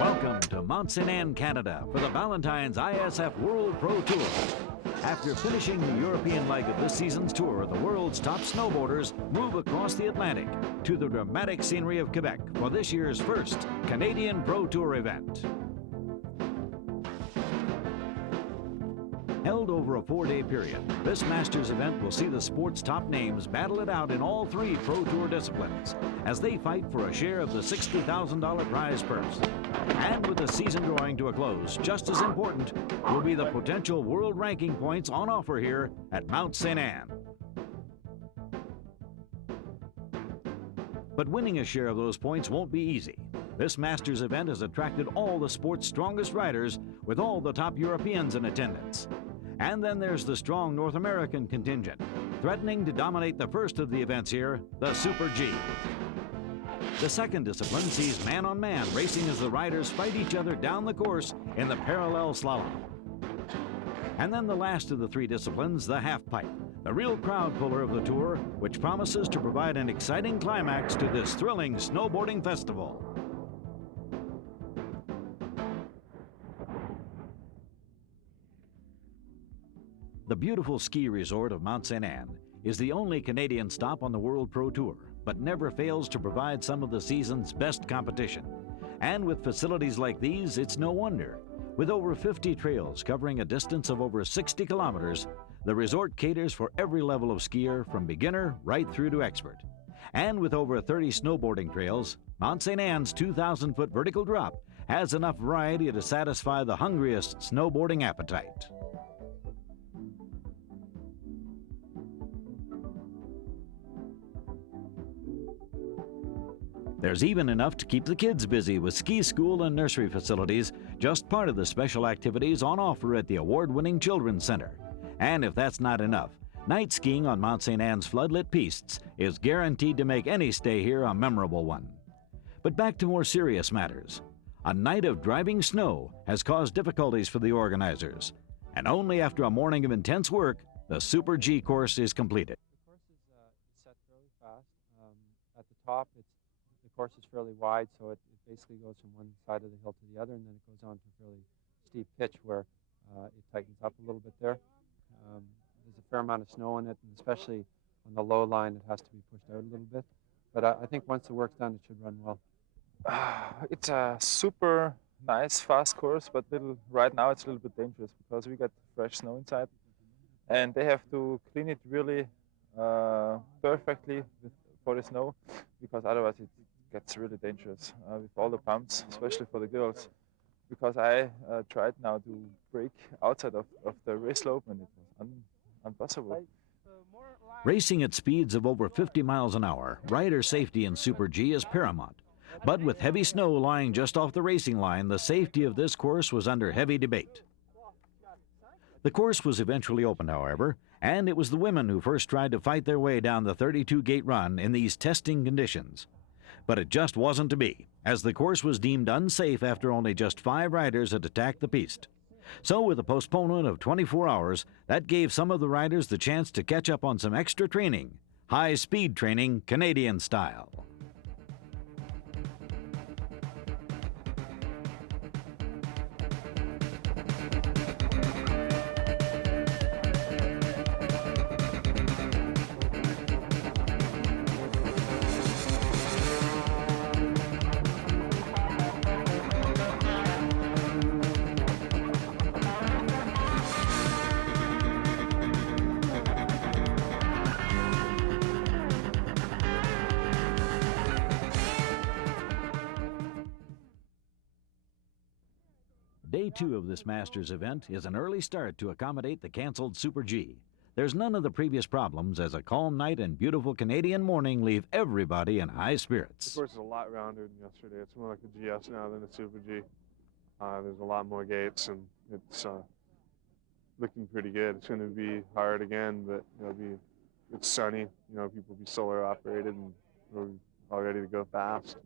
Welcome to Mount St. Anne, Canada for the Valentine's ISF World Pro Tour. After finishing the European leg of this season's tour, the world's top snowboarders move across the Atlantic to the dramatic scenery of Quebec for this year's first Canadian Pro Tour event. Held over a 4-day period, this Masters event will see the sport's top names battle it out in all 3 Pro Tour disciplines as they fight for a share of the $60,000 prize purse. And with the season drawing to a close, just as important will be the potential world ranking points on offer here at Mount St. Anne. But winning a share of those points won't be easy. This Masters event has attracted all the sport's strongest riders, with all the top Europeans in attendance. And then there's the strong North American contingent, threatening to dominate the first of the events here, the Super G. The second discipline sees man-on-man racing as the riders fight each other down the course in the parallel slalom. And then the last of the 3 disciplines, the Halfpipe, the real crowd puller of the tour, which promises to provide an exciting climax to this thrilling snowboarding festival. The beautiful ski resort of Mount St. Anne is the only Canadian stop on the World Pro Tour, but never fails to provide some of the season's best competition. And with facilities like these, it's no wonder. With over 50 trails covering a distance of over 60 kilometers, the resort caters for every level of skier from beginner right through to expert. And with over 30 snowboarding trails, Mount St. Anne's 2,000-foot vertical drop has enough variety to satisfy the hungriest snowboarding appetite. There's even enough to keep the kids busy with ski school and nursery facilities, just part of the special activities on offer at the award-winning Children's Center. And if that's not enough, night skiing on Mount St. Anne's floodlit pistes is guaranteed to make any stay here a memorable one. But back to more serious matters. A night of driving snow has caused difficulties for the organizers, and only after a morning of intense work, the Super G course is completed. The course is set fairly fast. At the top, the course is fairly wide, so it basically goes from one side of the hill to the other, and then it goes on to a fairly steep pitch where it tightens up a little bit there. There's a fair amount of snow in it, and especially on the low line, it has to be pushed out a little bit. But I think once the work's done, it should run well. It's a super nice, fast course, but right now it's a little bit dangerous because we got fresh snow inside, and they have to clean it really perfectly for the snow, because otherwise it gets really dangerous with all the bumps, especially for the girls. Because I tried now to brake outside of the race slope, and it was impossible. Racing at speeds of over 50 miles an hour, rider safety in Super G is paramount. But with heavy snow lying just off the racing line, the safety of this course was under heavy debate. The course was eventually opened, however, and it was the women who first tried to fight their way down the 32-gate run in these testing conditions. But it just wasn't to be, as the course was deemed unsafe after only just 5 riders had attacked the piste. So with a postponement of 24 hours, that gave some of the riders the chance to catch up on some extra training, high-speed training, Canadian style. Day 2 of this Masters event is an early start to accommodate the canceled Super G. There's none of the previous problems, as a calm night and beautiful Canadian morning leave everybody in high spirits. The course is a lot rounder than yesterday. It's more like a GS now than a Super G. There's a lot more gates, and it's looking pretty good. It's going to be hard again, but it's sunny. People will be solar operated, and we're all ready to go fast.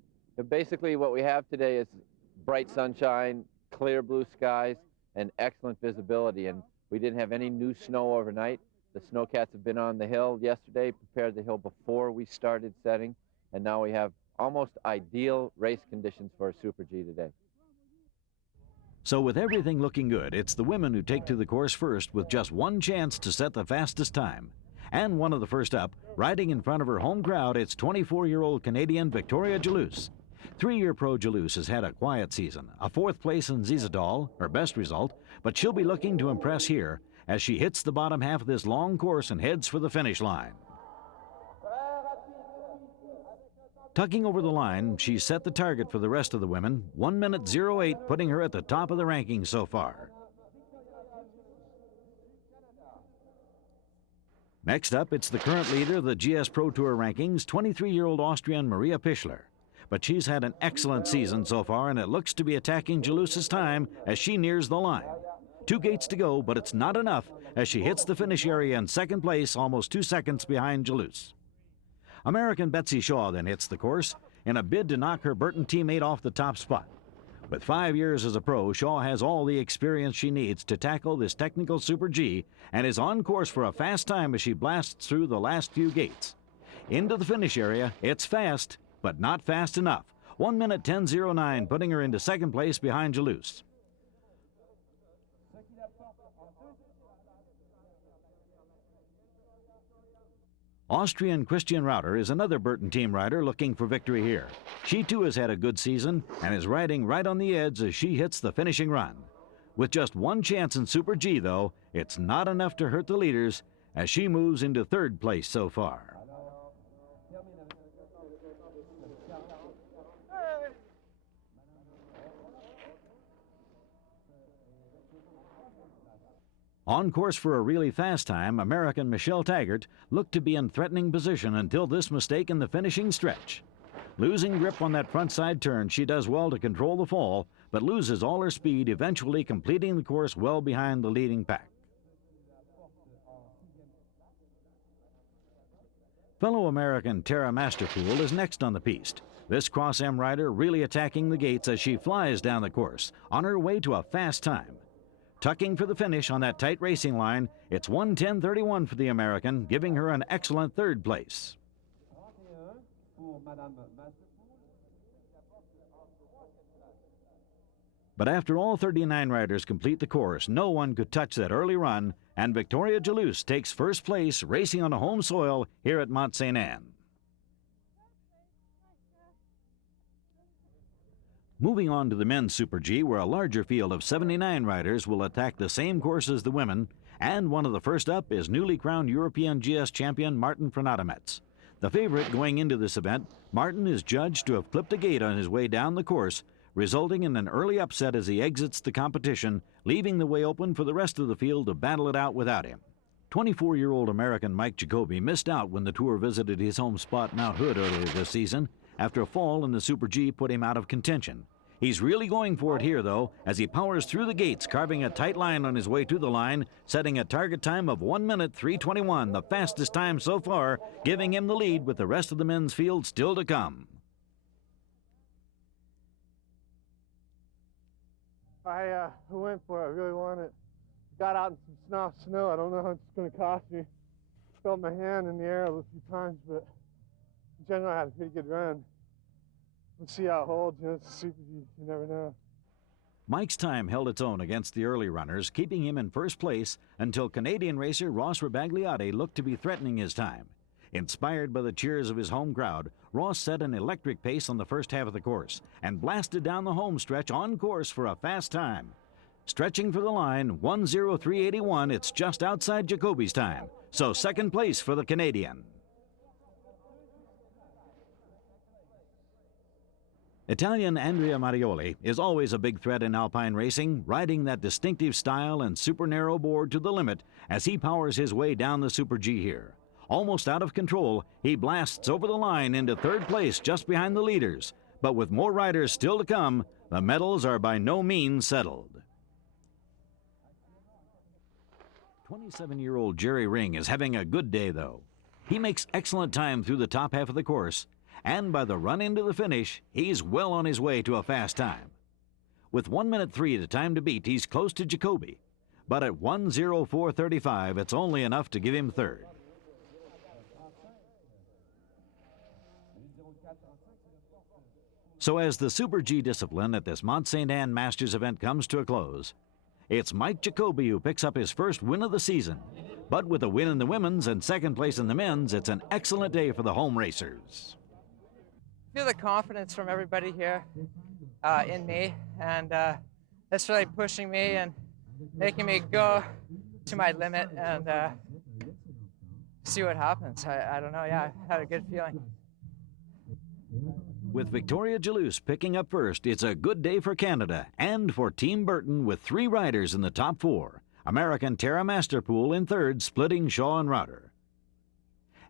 Basically, what we have today is bright sunshine, clear blue skies, and excellent visibility. And we didn't have any new snow overnight. The snowcats have been on the hill yesterday, prepared the hill before we started setting, and now we have almost ideal race conditions for a Super G today. So with everything looking good, it's the women who take to the course first with just one chance to set the fastest time. And one of the first up, riding in front of her home crowd, it's 24-year-old Canadian Victoria Jalouse. Three-year pro Jalouse has had a quiet season, a 4th place in Zizadal, her best result, but she'll be looking to impress here as she hits the bottom half of this long course and heads for the finish line. Tucking over the line, she's set the target for the rest of the women, 1:08, putting her at the top of the rankings so far. Next up, it's the current leader of the GS Pro Tour rankings, 23-year-old Austrian Maria Pichler. But she's had an excellent season so far, and it looks to be attacking Jalouse's time as she nears the line. 2 gates to go, but it's not enough as she hits the finish area in 2nd place, almost 2 seconds behind Jalouse. American Betsy Shaw then hits the course in a bid to knock her Burton teammate off the top spot. With 5 years as a pro, Shaw has all the experience she needs to tackle this technical Super G and is on course for a fast time as she blasts through the last few gates. Into the finish area, it's fast, but not fast enough. 1:10:09, putting her into 2nd place behind Jalouse. Austrian Christian Rauter is another Burton team rider looking for victory here. She too has had a good season and is riding right on the edge as she hits the finishing run. With just one chance in Super G though, it's not enough to hurt the leaders as she moves into 3rd place so far. On course for a really fast time, American Michelle Taggart looked to be in threatening position until this mistake in the finishing stretch. Losing grip on that front side turn, she does well to control the fall, but loses all her speed, eventually completing the course well behind the leading pack. Fellow American Tara Masterpool is next on the piste. This Cross-M rider really attacking the gates as she flies down the course, on her way to a fast time. Tucking for the finish on that tight racing line, it's 1:10:31 for the American, giving her an excellent 3rd place. But after all 39 riders complete the course, no one could touch that early run, and Victoria Jalouse takes 1st place racing on a home soil here at Mont Saint Anne. Moving on to the men's Super G, where a larger field of 79 riders will attack the same course as the women, and one of the first up is newly crowned European GS champion Martin Franademetz. The favorite going into this event, Martin is judged to have clipped a gate on his way down the course, resulting in an early upset as he exits the competition, leaving the way open for the rest of the field to battle it out without him. 24-year-old American Mike Jacoby missed out when the Tour visited his home spot Mount Hood earlier this season, after a fall in the Super G put him out of contention. He's really going for it here, though, as he powers through the gates, carving a tight line on his way to the line, setting a target time of 1:03:21, the fastest time so far, giving him the lead with the rest of the men's field still to come. I went for it. I really wanted it. Got out in some snow. I don't know how much it's going to cost me. Felt my hand in the air a few times, but in general, I had a pretty good run. We'll see how it holds. You know, it's Super G. You never know. Mike's time held its own against the early runners, keeping him in 1st place until Canadian racer Ross Rebagliati looked to be threatening his time. Inspired by the cheers of his home crowd, Ross set an electric pace on the first half of the course and blasted down the home stretch on course for a fast time. Stretching for the line, 1:03:81, it's just outside Jacoby's time, so 2nd place for the Canadian. Italian Andrea Marioli is always a big threat in alpine racing, riding that distinctive style and super narrow board to the limit as he powers his way down the Super G here. Almost out of control, he blasts over the line into 3rd place just behind the leaders. But with more riders still to come, the medals are by no means settled. 27-year-old Jerry Ring is having a good day, though. He makes excellent time through the top half of the course, and by the run into the finish, he's well on his way to a fast time. With 1:03 the time to beat, he's close to Jacoby. But at 1:04:35, it's only enough to give him 3rd. So as the Super G discipline at this Mont St. Anne Masters event comes to a close, it's Mike Jacoby who picks up his first win of the season. But with a win in the women's and second place in the men's, it's an excellent day for the home racers. I feel the confidence from everybody here in me, and it's really pushing me and making me go to my limit and see what happens. I don't know, yeah, I had a good feeling. With Victoria Jalouse picking up first, it's a good day for Canada and for Team Burton with 3 riders in the top 4. American Tara Masterpool in third, splitting Shaw and Rauter.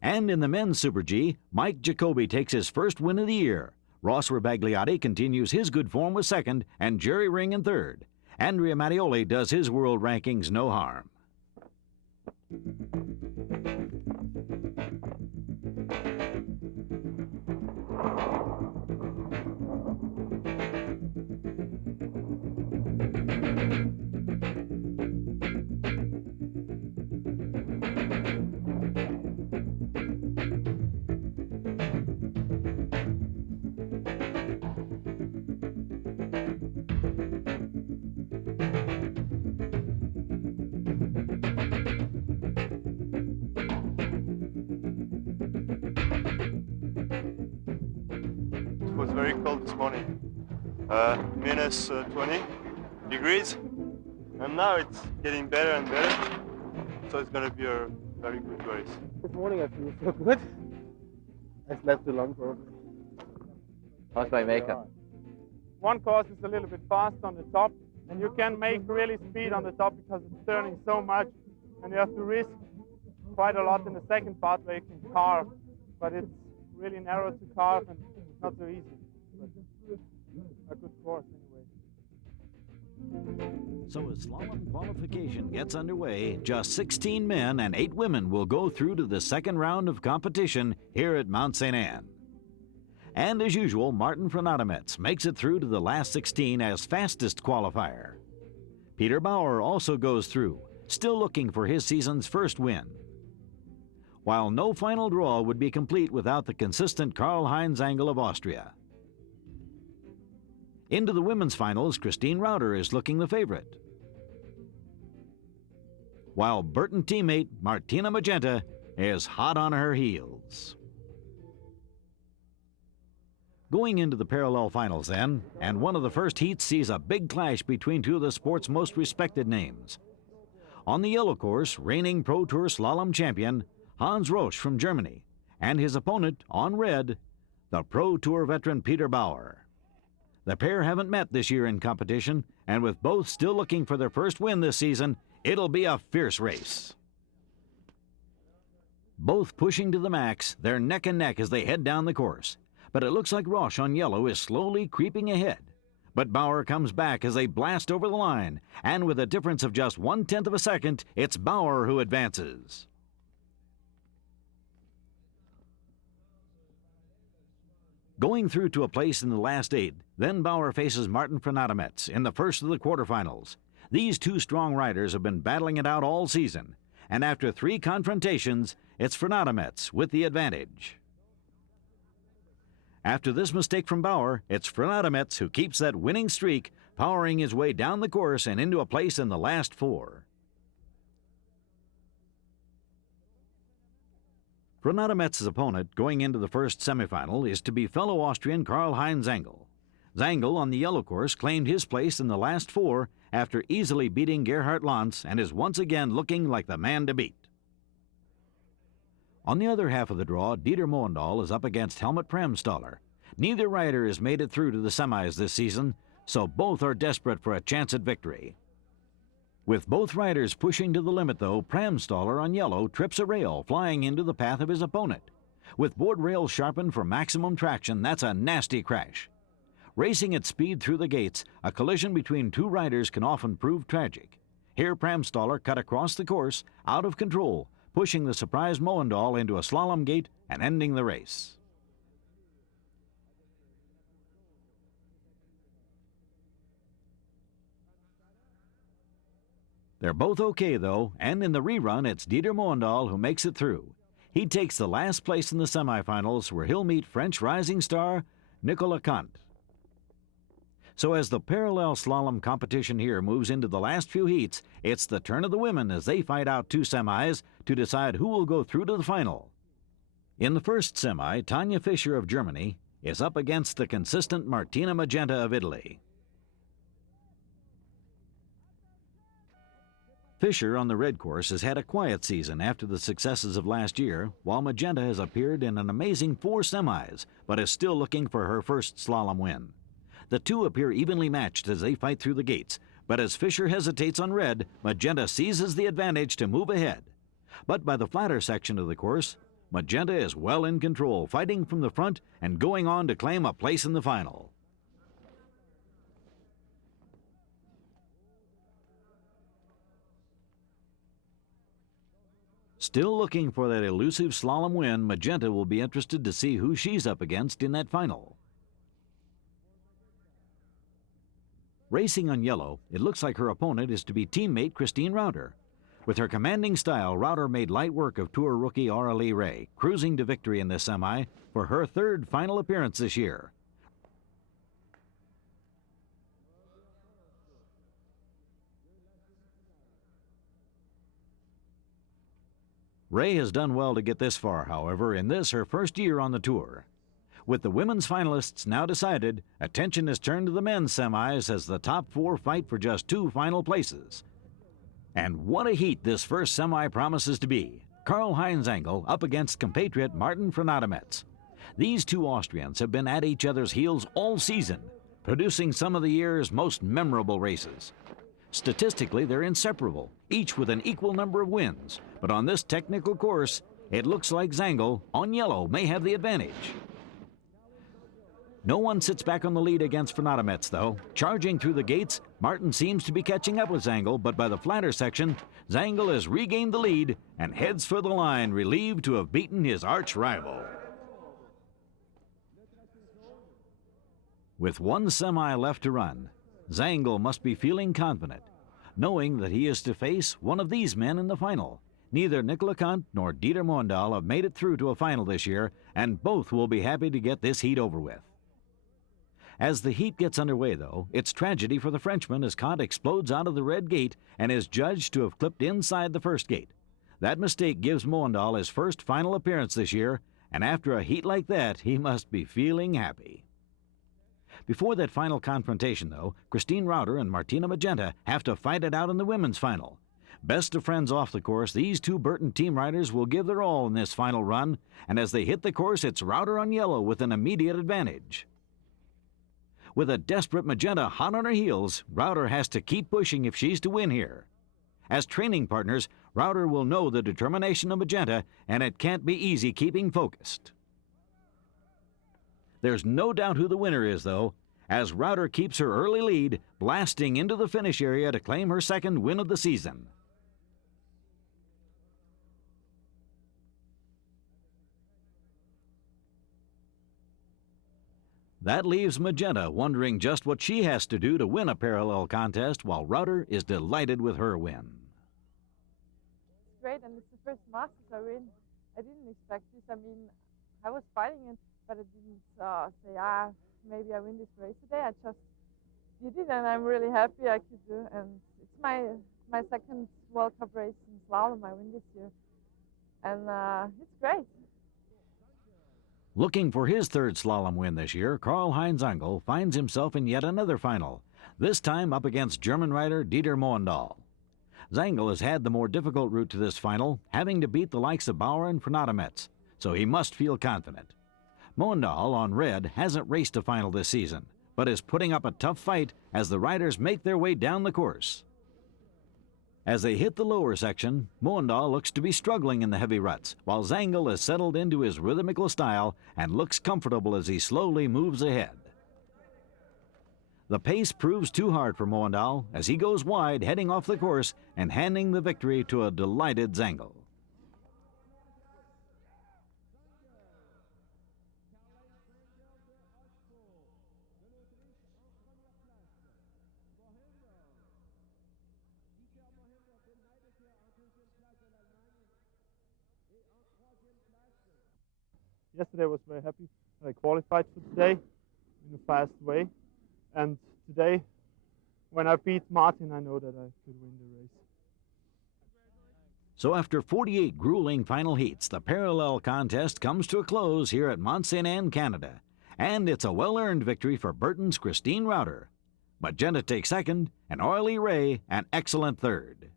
And in the men's Super G, Mike Jacoby takes his first win of the year. Ross Rebagliati continues his good form with second, and Jerry Ring in third. Andrea Mattioli does his world rankings no harm. It was very cold this morning, minus 20 degrees, and now it's getting better and better, so it's going to be a very good race. This morning I feel so good. I slept too long probably. How's my makeup? One course is a little bit fast on the top, and you can make really speed on the top because it's turning so much, and you have to risk quite a lot in the second part where you can carve, but it's really narrow to carve and not so easy. But a good course anyway. So as slalom qualification gets underway, just 16 men and 8 women will go through to the second round of competition here at Mount St. Anne. And as usual, Martin Franatomets makes it through to the last 16 as fastest qualifier. Peter Bauer also goes through, still looking for his season's first win. While no final draw would be complete without the consistent Karl-Heinz Engel of Austria. Into the women's finals, Christine Rauter is looking the favorite, while Burton teammate Martina Magenta is hot on her heels. Going into the parallel finals then, and one of the first heats sees a big clash between 2 of the sport's most respected names. On the yellow course, reigning Pro Tour slalom champion Hans Roche from Germany, and his opponent on red, the Pro Tour veteran Peter Bauer. The pair haven't met this year in competition, and with both still looking for their first win this season, it'll be a fierce race. Both pushing to the max, they're neck and neck as they head down the course. But it looks like Roche on yellow is slowly creeping ahead. But Bauer comes back as they blast over the line, and with a difference of just 1/10 of a second, it's Bauer who advances. Going through to a place in the last 8, then Bauer faces Martin Franatomets in the first of the quarterfinals. These 2 strong riders have been battling it out all season, and after 3 confrontations, it's Franatomets with the advantage. After this mistake from Bauer, it's Franatomets who keeps that winning streak, powering his way down the course and into a place in the last 4. Franatomets' opponent going into the first semifinal is to be fellow Austrian Karl-Heinz Engel. Zangel on the yellow course claimed his place in the last 4 after easily beating Gerhard Lantz and is once again looking like the man to beat. On the other half of the draw, Dieter Moendal is up against Helmut Pramstaller. Neither rider has made it through to the semis this season, so both are desperate for a chance at victory. With both riders pushing to the limit, though, Pramstaller on yellow trips a rail, flying into the path of his opponent. With board rails sharpened for maximum traction, that's a nasty crash. Racing at speed through the gates, a collision between 2 riders can often prove tragic. Here, Pramstaller cut across the course, out of control, pushing the surprised Moendal into a slalom gate and ending the race. They're both okay, though, and in the rerun, it's Dieter Moendal who makes it through. He takes the last place in the semifinals, where he'll meet French rising star Nicolas Kant. So as the parallel slalom competition here moves into the last few heats, it's the turn of the women as they fight out 2 semis to decide who will go through to the final. In the first semi, Tanja Fischer of Germany is up against the consistent Martina Magenta of Italy. Fischer on the red course has had a quiet season after the successes of last year, while Magenta has appeared in an amazing 4 semis, but is still looking for her first slalom win. The two appear evenly matched as they fight through the gates, but as Fischer hesitates on red, Magenta seizes the advantage to move ahead. But by the flatter section of the course, Magenta is well in control, fighting from the front and going on to claim a place in the final. Still looking for that elusive slalom win, Magenta will be interested to see who she's up against in that final. Racing on yellow, it looks like her opponent is to be teammate Christine Rauter. With her commanding style, Rauter made light work of Tour rookie Aurélie Ray, cruising to victory in this semi for her 3rd final appearance this year. Ray has done well to get this far, however, in this her first year on the Tour. With the women's finalists now decided, attention is turned to the men's semis as the top 4 fight for just 2 final places. And what a heat this first semi promises to be. Karl-Heinz Engel up against compatriot Martin Fernandes. These 2 Austrians have been at each other's heels all season, producing some of the year's most memorable races. Statistically, they're inseparable, each with an equal number of wins. But on this technical course, it looks like Zangel, on yellow, may have the advantage. No one sits back on the lead against Fernandes, though. Charging through the gates, Martin seems to be catching up with Zangel, but by the flatter section, Zangel has regained the lead and heads for the line, relieved to have beaten his arch-rival. With 1 semi left to run, Zangel must be feeling confident, knowing that he is to face one of these men in the final. Neither Nicolas Kant nor Dieter Moendal have made it through to a final this year, and both will be happy to get this heat over with. As the heat gets underway, though, it's tragedy for the Frenchman as Kant explodes out of the red gate and is judged to have clipped inside the first gate. That mistake gives Moendal his first final appearance this year, and after a heat like that, he must be feeling happy. Before that final confrontation, though, Christine Rauter and Martina Magenta have to fight it out in the women's final. Best of friends off the course, these 2 Burton team riders will give their all in this final run, and as they hit the course, it's Rauter on yellow with an immediate advantage. With a desperate Magenta hot on her heels, Rauter has to keep pushing if she's to win here. As training partners, Rauter will know the determination of Magenta, and it can't be easy keeping focused. There's no doubt who the winner is, though, as Rauter keeps her early lead, blasting into the finish area to claim her 2nd win of the season. That leaves Magenta wondering just what she has to do to win a parallel contest, while Rauter is delighted with her win. It's great, and it's the first Masters I win. I didn't expect this. I mean, I was fighting it, but I didn't say, maybe I win this race today. I just did it, and I'm really happy I could do. And it's my 2nd World Cup race in slalom I win this year, and it's great. Looking for his 3rd slalom win this year, Karl-Heinz Engel finds himself in yet another final, this time up against German rider Dieter Moendal. Zangel has had the more difficult route to this final, having to beat the likes of Bauer and Fernandes, so he must feel confident. Moendal, on red, hasn't raced a final this season, but is putting up a tough fight as the riders make their way down the course. As they hit the lower section, Moendal looks to be struggling in the heavy ruts, while Zangel has settled into his rhythmical style and looks comfortable as he slowly moves ahead. The pace proves too hard for Moendal as he goes wide, heading off the course and handing the victory to a delighted Zangel. yesterday I was very happy that I qualified for today in a fast way. And today, when I beat Martin, I know that I could win the race. So after 48 grueling final heats, the parallel contest comes to a close here at Mont Saint Anne, Canada. And it's a well-earned victory for Burton's Christine Rauter. Magenta takes second, and Oily Ray an excellent third.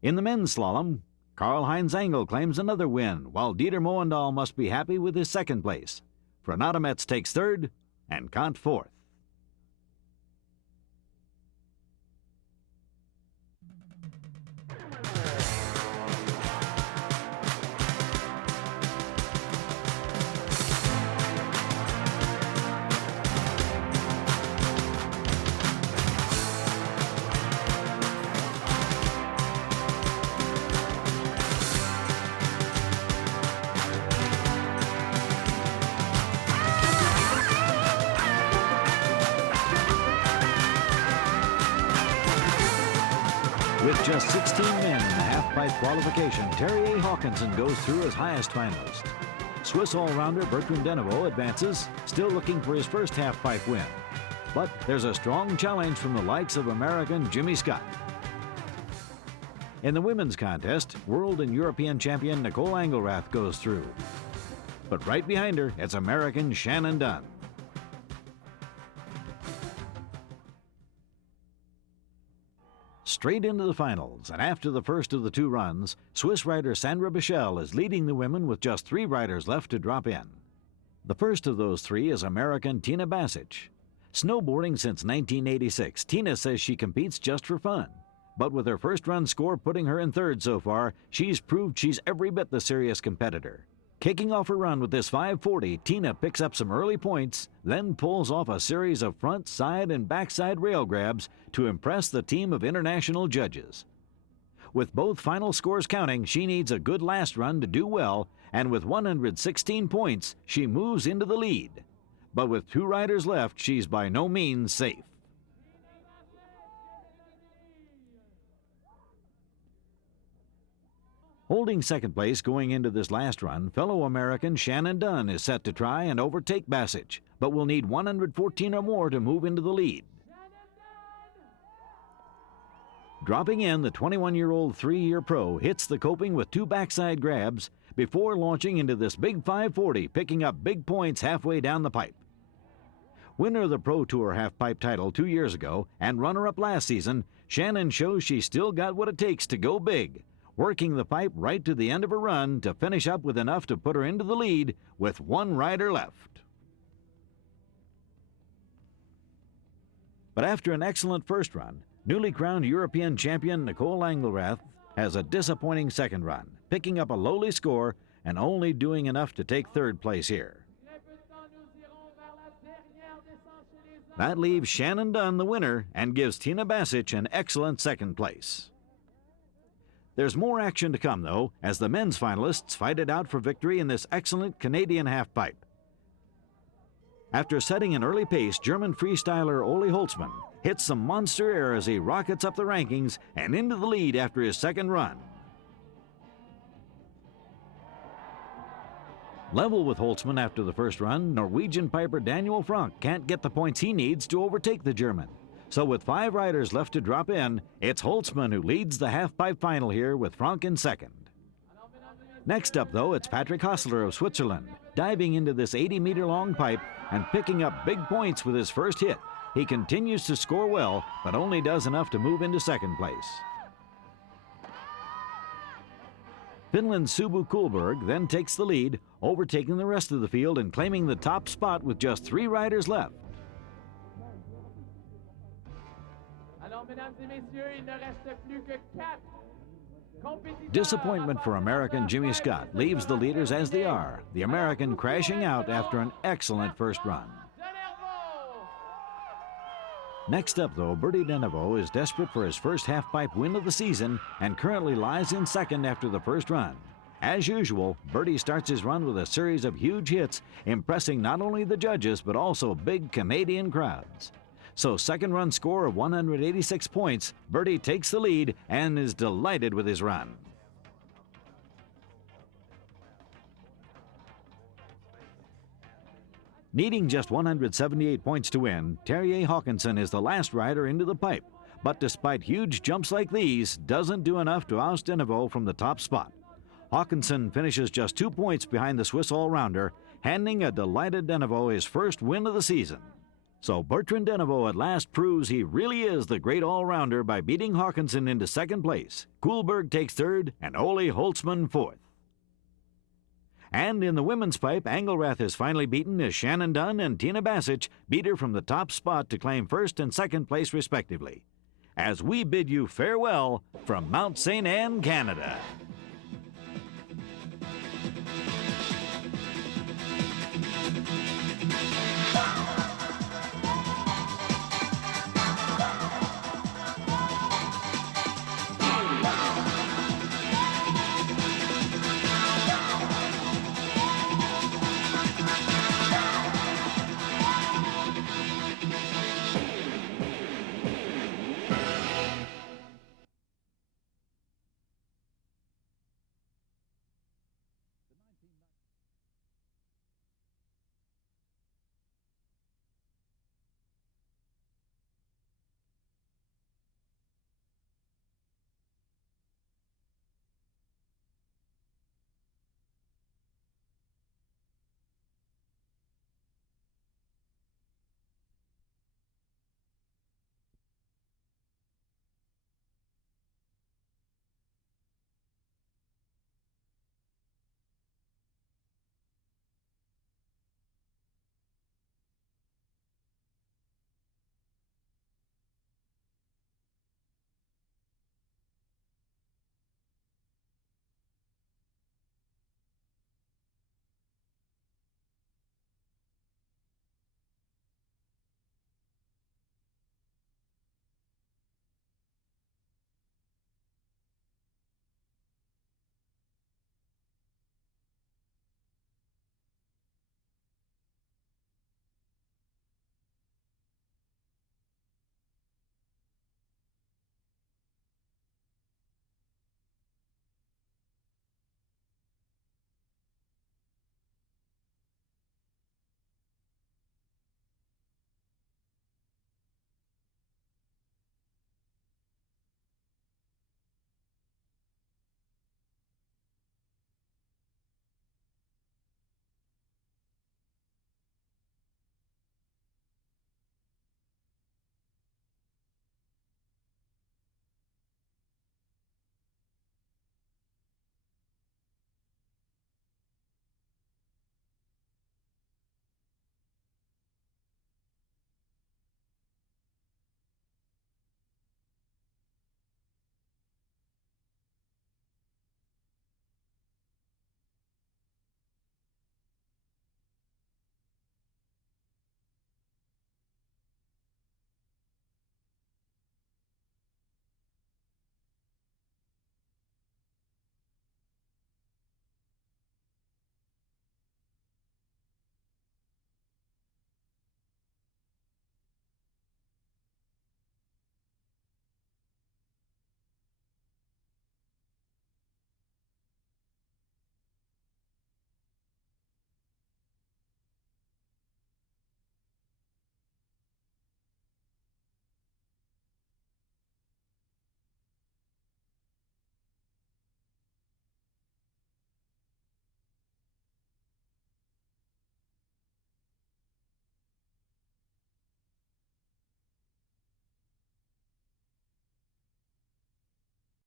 In the men's slalom, Karl-Heinz Engel claims another win, while Dieter Moendahl must be happy with his second place. Franademetz takes third, and Kant fourth. With just 16 men in the half-pipe qualification, Terje Haakonsen goes through as highest finalist. Swiss all-rounder Bertrand Denervaud advances, still looking for his first half-pipe win. But there's a strong challenge from the likes of American Jimmy Scott. In the women's contest, world and European champion Nicole Engelrath goes through. But right behind her, it's American Shannon Dunn. Straight into the finals, and after the first of the two runs, Swiss rider Sandra Bichel is leading the women with just 3 riders left to drop in. The first of those 3 is American Tina Basic. Snowboarding since 1986, Tina says she competes just for fun. But with her first run score putting her in third so far, she's proved she's every bit the serious competitor. Kicking off her run with this 540, Tina picks up some early points, then pulls off a series of front, side, and backside rail grabs to impress the team of international judges. With both final scores counting, she needs a good last run to do well, and with 116 points, she moves into the lead. But with 2 riders left, she's by no means safe. Holding second place going into this last run, fellow American Shannon Dunn is set to try and overtake Basic, but will need 114 or more to move into the lead. Dropping in, the 21-year-old 3-year pro hits the coping with 2 backside grabs before launching into this big 540, picking up big points halfway down the pipe. Winner of the Pro Tour half-pipe title 2 years ago and runner-up last season, Shannon shows she's still got what it takes to go big, working the pipe right to the end of her run to finish up with enough to put her into the lead with 1 rider left. But after an excellent first run, newly crowned European champion Nicole Engelrath has a disappointing second run, picking up a lowly score and only doing enough to take third place here. That leaves Shannon Dunn the winner and gives Tina Basic an excellent second place. There's more action to come, though, as the men's finalists fight it out for victory in this excellent Canadian halfpipe. After setting an early pace, German freestyler Ole Holzmann hits some monster air as he rockets up the rankings and into the lead after his second run. Level with Holzmann after the first run, Norwegian piper Daniel Frank can't get the points he needs to overtake the German. So with 5 riders left to drop in, it's Holzmann who leads the halfpipe final here with Frank in second. Next up, though, it's Patrik Hassler of Switzerland, diving into this 80-meter-long pipe and picking up big points with his first hit. He continues to score well, but only does enough to move into second place. Finland's Sebu Kuhlberg then takes the lead, overtaking the rest of the field and claiming the top spot with just 3 riders left. Disappointment for American Jimmy Scott leaves the leaders as they are, the American crashing out after an excellent first run. Next up, though, Bertrand Denervaud is desperate for his first halfpipe win of the season and currently lies in second after the first run. As usual, Bertie starts his run with a series of huge hits, impressing not only the judges but also big Canadian crowds. So second run score of 186 points, Bertie takes the lead and is delighted with his run. Needing just 178 points to win, Terje Haakonsen is the last rider into the pipe, but despite huge jumps like these, doesn't do enough to oust Denervaud from the top spot. Haakonsen finishes just 2 points behind the Swiss all-rounder, handing a delighted Denervaud his first win of the season. So Bertrand Denervaud at last proves he really is the great all-rounder by beating Haakonsen into second place. Kuhlberg takes third, and Ole Holzmann fourth. And in the women's pipe, Engelrath is finally beaten as Shannon Dunn and Tina Basic beat her from the top spot to claim first and second place respectively. As we bid you farewell from Mount St. Anne, Canada.